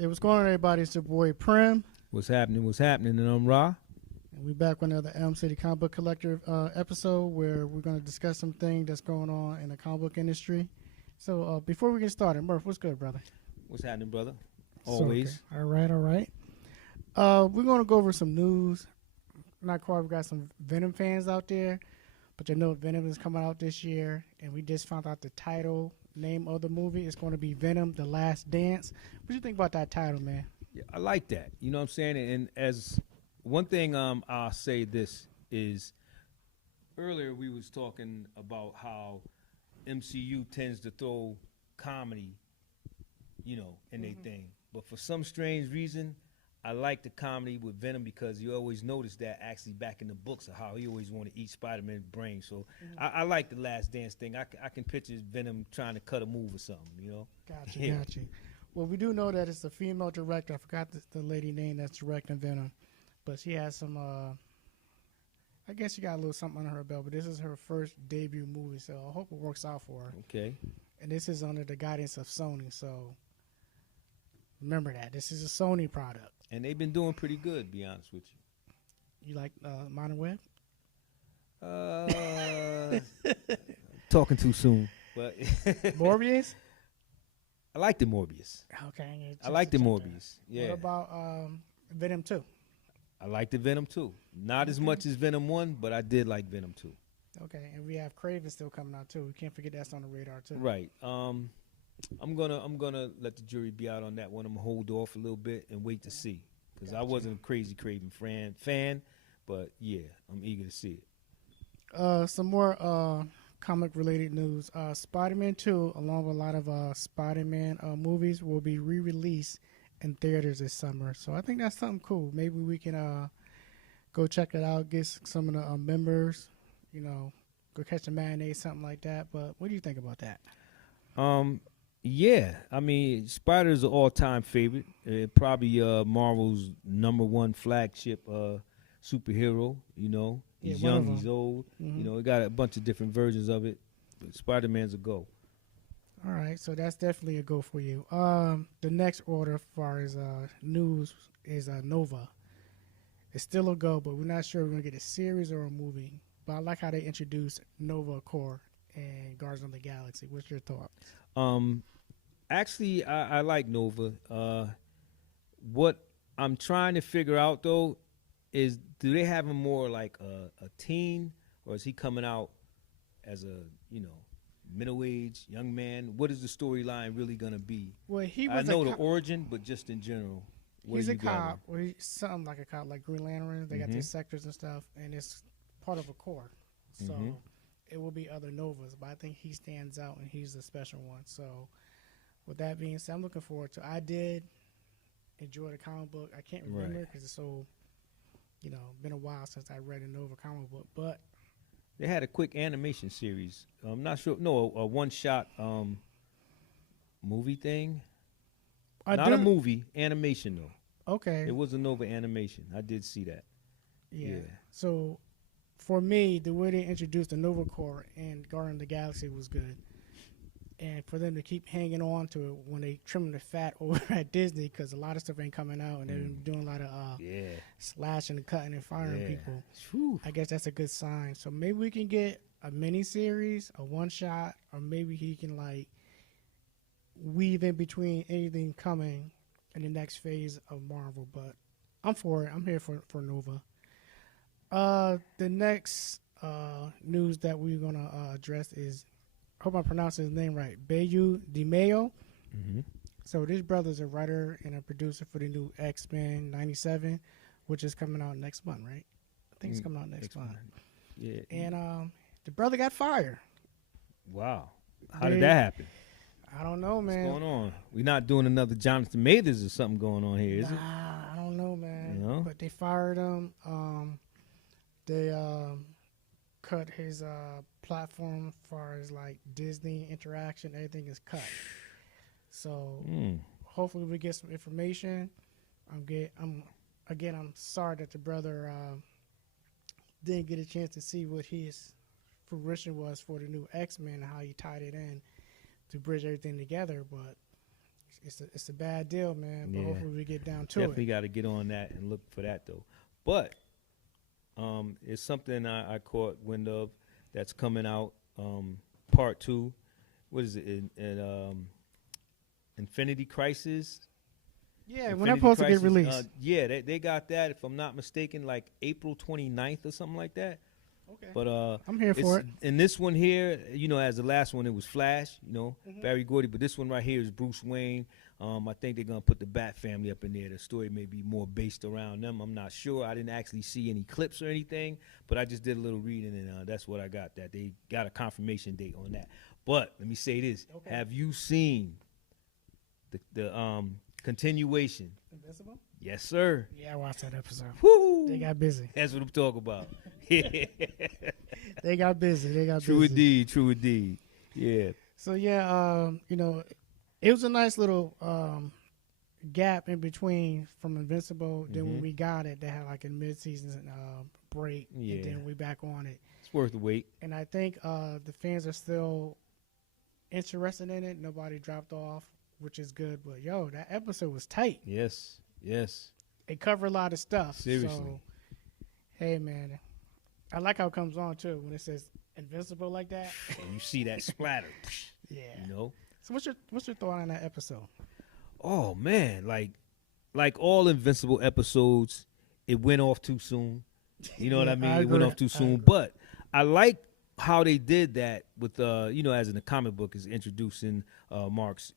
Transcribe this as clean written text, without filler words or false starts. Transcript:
Hey, what's going on, everybody? It's your boy Prim. What's happening? What's happening? And I'm Ra. And we're back with another Elm City Comic Book Collector episode where we're going to discuss something that's going on in the comic book industry. So before we get started, Murph, what's good, brother? What's happening, brother? So, Always. okay. All right. We're going to go over some news. Not quite. We got some Venom fans out there, but you know Venom is coming out this year, and we just found out the title name of the movie. It's going to be Venom: The Last Dance. What do you think about that title, man? Yeah, I like that. You know what I'm saying? And as one thing I'll say this is earlier we was talking about how MCU tends to throw comedy, in their thing. But for some strange reason, I like the comedy with Venom because you always notice that actually back in the books of how he always want to eat Spider-Man's brain. So I like the Last Dance thing. I can picture Venom trying to cut a move or something, Gotcha. Well, we do know that it's a female director. I forgot the lady name that's directing Venom. But she has some, I guess she got a little something under her belt. But this is her first debut movie, so I hope it works out for her. Okay. And this is under the guidance of Sony, so remember that. This is a Sony product. And they've been doing pretty good, to be honest with you. You like Modern Web? Talking too soon. But Morbius? I like the Morbius. Okay. I like the Morbius. Yeah. What about Venom 2? I like the Venom 2. Not as much as Venom 1, but I did like Venom 2. Okay, and we have Craven still coming out too. We can't forget that's on the radar too. Right. I'm gonna let the jury be out on that one. I'm gonna hold off a little bit and wait to see, because I wasn't a crazy Craven fan, but yeah, I'm eager to see it. Some more comic related news. Spider-Man 2, along with a lot of Spider-Man movies, will be re-released in theaters this summer. So I think that's something cool. Maybe we can go check it out, get some of the members, go catch a matinee, something like that. But what do you think about that? Yeah, I mean, Spider's an all-time favorite. Probably Marvel's #1 flagship superhero. He's young, he's old. Mm-hmm. It got a bunch of different versions of it. But Spider-Man's a go. All right, so that's definitely a go for you. The next order as far as news is Nova. It's still a go, but we're not sure we're going to get a series or a movie. But I like how they introduced Nova Corps and Guardians of the Galaxy. What's your thought? Actually, I like Nova. What I'm trying to figure out, though, is do they have him more like a teen, or is he coming out as a, middle-aged young man? What is the storyline really going to be? Well, I know the origin, but just in general. He's a cop, or he's something like a cop, like Green Lantern. They got their sectors and stuff, and it's part of a corps. So it will be other Novas, but I think he stands out, and he's the special one. So with that being said, I'm looking forward to it. I did enjoy the comic book. I can't remember because it's so, been a while since I read a Nova comic book, but they had a quick animation series. I'm not sure. No, a one-shot movie thing. Not a movie, animation, though. Okay. It was a Nova animation. I did see that. Yeah. So for me, the way they introduced the Nova Corps and Guardians of the Galaxy was good. And for them to keep hanging on to it when they trimming the fat over at Disney, because a lot of stuff ain't coming out, and they've been doing a lot of slashing and cutting and firing people. Whew. I guess that's a good sign. So maybe we can get a mini series, a one shot, or maybe he can weave in between anything coming in the next phase of Marvel. But I'm for it. I'm here for Nova. The next news that we're gonna address is, I hope I pronounce his name right, Bayu DeMayo. So this brother's a writer and a producer for the new X-Men 97, which is coming out next month, right? I think it's coming out next month. Yeah. And the brother got fired. Wow. How did that happen? I don't know, man. What's going on? We're not doing another Jonathan Mathers or something going on here, is it? I don't know, man. But they fired him. They cut his platform as far as Disney interaction. Everything is cut. So hopefully we get some information. I'm sorry that the brother didn't get a chance to see what his fruition was for the new X-Men and how he tied it in to bridge everything together. But it's a bad deal, man. But Yeah. hopefully we get down to Definitely it. got to get on that and look for that though. But it's something I caught wind of that's coming out. Part 2. What is it? Infinity Crisis. Yeah, when Infinity that supposed to get Crisis, released. yeah, they got that. If I'm not mistaken, like April 29th or something like that. Okay. But I'm here for it. in this one here, as the last one, it was Flash, Mhm. Barry Gordy. But this one right here is Bruce Wayne. I think they're gonna put the Bat family up in there. The story may be more based around them. I'm not sure. I didn't actually see any clips or anything, but I just did a little reading, and that's what I got. That they got a confirmation date on that. But let me say this: Okay. Have you seen the continuation? Invincible? Yes, sir. Yeah, I watched that episode. Woo! They got busy. That's what I'm talking about. They got busy. They got True busy. indeed. True indeed. Yeah. So yeah, it was a nice little gap in between from Invincible. Then when Mhm. we got it, they had like a mid-season break, Yeah. and then we back on it. It's worth the wait. And I think the fans are still interested in it. Nobody dropped off, which is good. But yo, that episode was tight. Yes. Yes. It covered a lot of stuff. Seriously. So, hey man, I like how it comes on too when it says Invincible like that. And you see that splatter. Yeah. So what's your thought on that episode? Oh man, like all Invincible episodes, it went off too soon. You know what I Yeah, mean? I It went agree. off too I soon. agree. But I like how they did that with as in the comic book is introducing Mark's